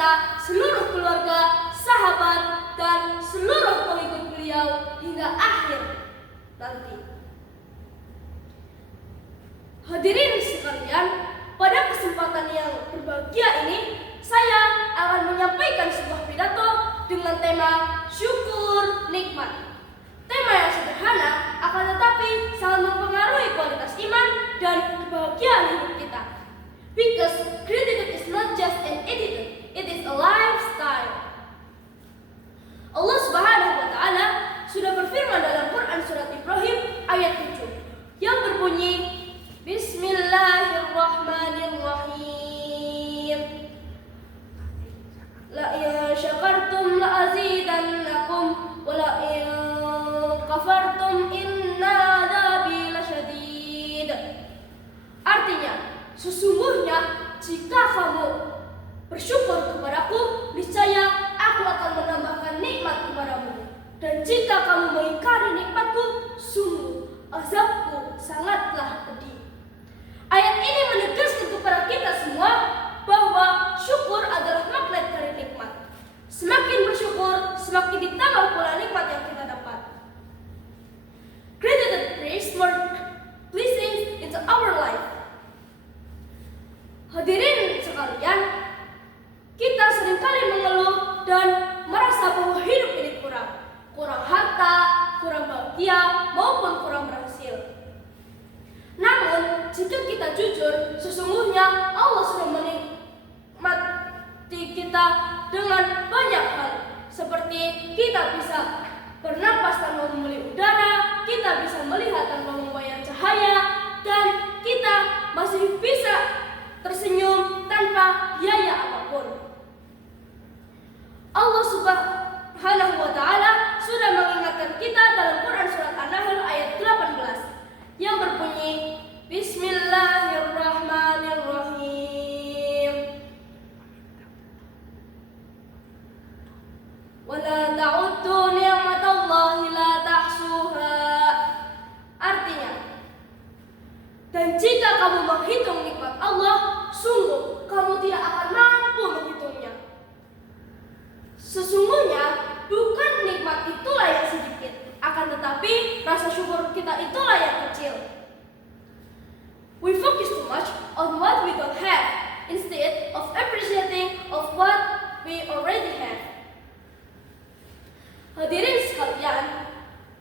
beserta seluruh keluarga, sahabat, dan seluruh pengikut beliau hingga akhir nanti. Hadirin sekalian, pada kesempatan yang berbahagia ini, saya akan menyampaikan sebuah pidato dengan tema syukur nikmat. Tema yang sederhana akan tetapi sangat mempengaruhi kualitas iman dan kebahagiaan hidup kita. Because gratitude is not just an attitude, it is a lifestyle. Allah Subhanahu wa Ta'ala sudah berfirman dalam Quran surat Ibrahim ayat 7 yang berbunyi, Bismillahirrahmanirrahim. La in syakartum la azidannakum wa la in kafartum inna adzabi lasyadid. Artinya, sesungguhnya jika kamu bersyukur kepadaku, niscaya aku akan menambahkan nikmat kepadamu. Dan jika kamu mengingkari nikmatku, sungguh azabku sangatlah pedih. Ayat ini menegaskan kepada kita semua bahwa syukur adalah magnet dari nikmat. Semakin bersyukur, semakin ditambah pula nikmat yang kita dapat. Gratitude brings more blessings into our life. Hadirin sekalian, kita seringkali mengeluh dan merasa bahwa hidup ini kurang harta, kurang bahagia, maupun kurang berhasil. Namun, jika kita jujur, sesungguhnya Allah sudah menikmati kita dengan banyak hal. Seperti kita bisa bernapas tanpa membeli udara, kita bisa melihat tanpa membayar cahaya, dan kita masih bisa tersenyum tanpa biaya apapun. Allah Subhanahu wa Ta'ala sudah mengingatkan kita dalam Quran surat An-Nahl ayat 18 yang berbunyi, Bismillahirrahmanirrahim. Wala ta'uddu ni'matallahi la tahsuha. Artinya, dan jika kamu menghitung nikmat Allah, sungguh kamu tidak akan mampu menghitungnya. Sesungguhnya bukan nikmat itulah yang sedikit, akan tetapi rasa syukur kita itulah yang kecil. We focus too much on what we don't have instead of appreciating of what we already have. Hadirin sekalian,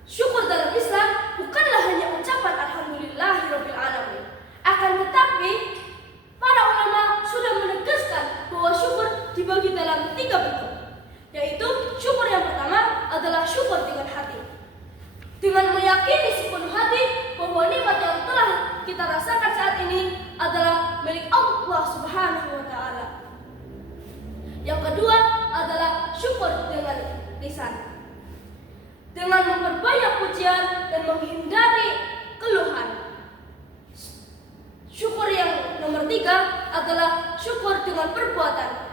syukur dalam Islam bukanlah hanya ucapan alhamdulillahirabbil alamin. Akan tetapi para ulama sudah menegaskan bahwa syukur dibagi dalam 3 bentuk, yaitu syukur yang pertama adalah syukur dengan hati, dengan meyakini sepenuh hati bahwa nikmat yang telah kita rasakan saat ini adalah milik Allah Subhanahu wa Ta'ala. Yang kedua adalah syukur dengan lisan, dengan memperbanyak pujian dan menghindari keluhan. Syukur yang nomor 3 adalah syukur dengan perbuatan.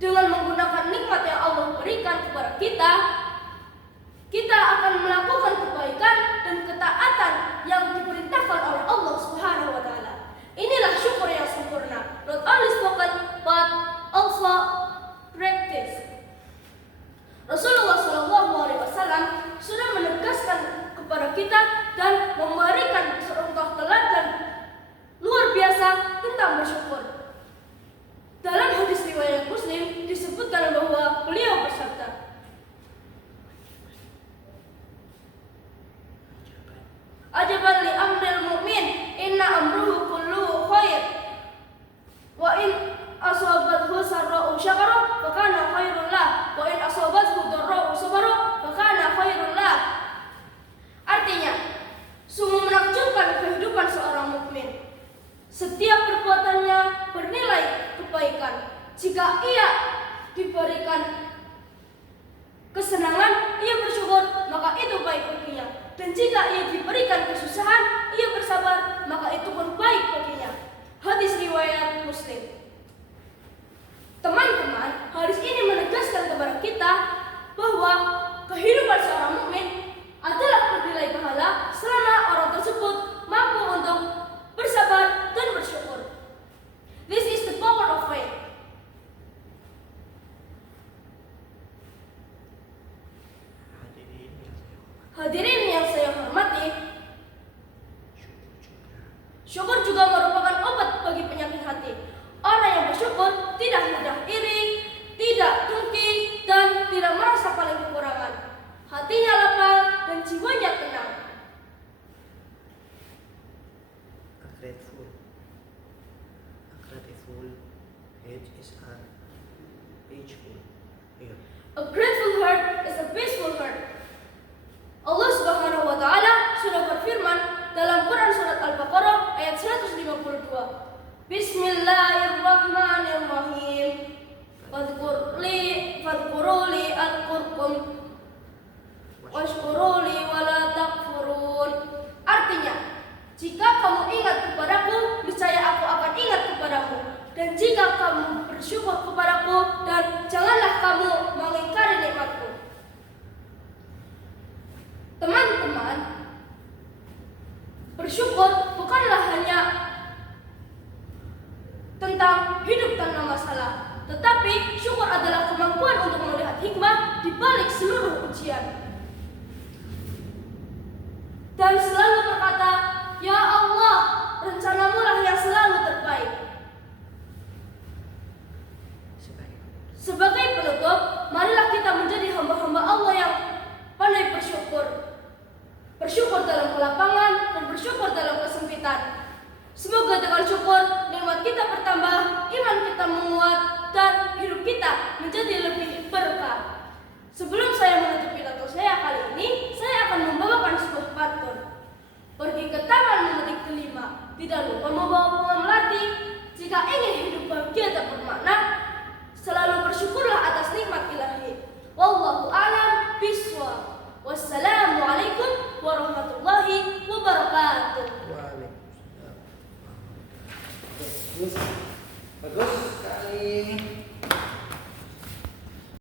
Dengan menggunakan nikmat yang Allah berikan kepada kita, kita akan melakukan kebaikan dan ketaatan yang diperintahkan oleh Allah Subhanahu wa Ta'ala. Inilah syukur yang sempurna, not only spoken but also practice. Rasulullah SAW sudah menegaskan kepada kita dan memberikan contoh teladan luar biasa tentang bersyukur. Dalam hadis riwayat Muslim disebutkan bahwa beliau bersabda, Ajaban li amril mu'min, inna amruhu kulluhu khair, wa in asabathu sarra'u syakara fa kana khairul lah, wa in asabathu dharra'u sabara fa kana khairul lah. Artinya, sungguh menakjubkan kehidupan seorang mukmin. Setiap perbuatannya bernilai kebaikan. Jika ia diberikan kesenangan, ia bersyukur, maka itu baik baginya. Dan jika ia diberikan kesusahan, Hadirin yang saya hormati, syukur juga merupakan obat bagi penyakit hati. Orang yang bersyukur tidak mudah iri, tidak dengki, dan tidak merasa paling kekurangan. Hatinya lapang dan jiwanya tenang. A grateful head is a peaceful ear. A grateful heart is a peaceful heart. Allah Subhanahu wa taala sudah berfirman dalam Quran surat Al-Baqarah ayat 152. Bismillahirrahmanirrahim. Fadhkuruli adkurkum washkuruli wala takfurun. Artinya, jika kamu ingat kepadaku, niscaya aku akan ingat kepadamu. Dan jika kamu bersyukur kepadaku, dan janganlah kamu mengingkari nikmatku. Teman-teman, bersyukur bukanlah hanya tentang hidup tanpa masalah, tetapi syukur adalah kemampuan untuk melihat hikmah di balik seluruh ujian. Dan selalu berkata, "Ya Allah, rencanamu lah yang selalu terbaik." Sebagai penutup, marilah kita menjadi hamba-hamba Allah yang pandai bersyukur. Bersyukur dalam kelapangan dan bersyukur dalam kesempitan. Semoga dengan syukur, nikmat kita bertambah, iman kita menguat, dan hidup kita menjadi lebih berkah. Sebelum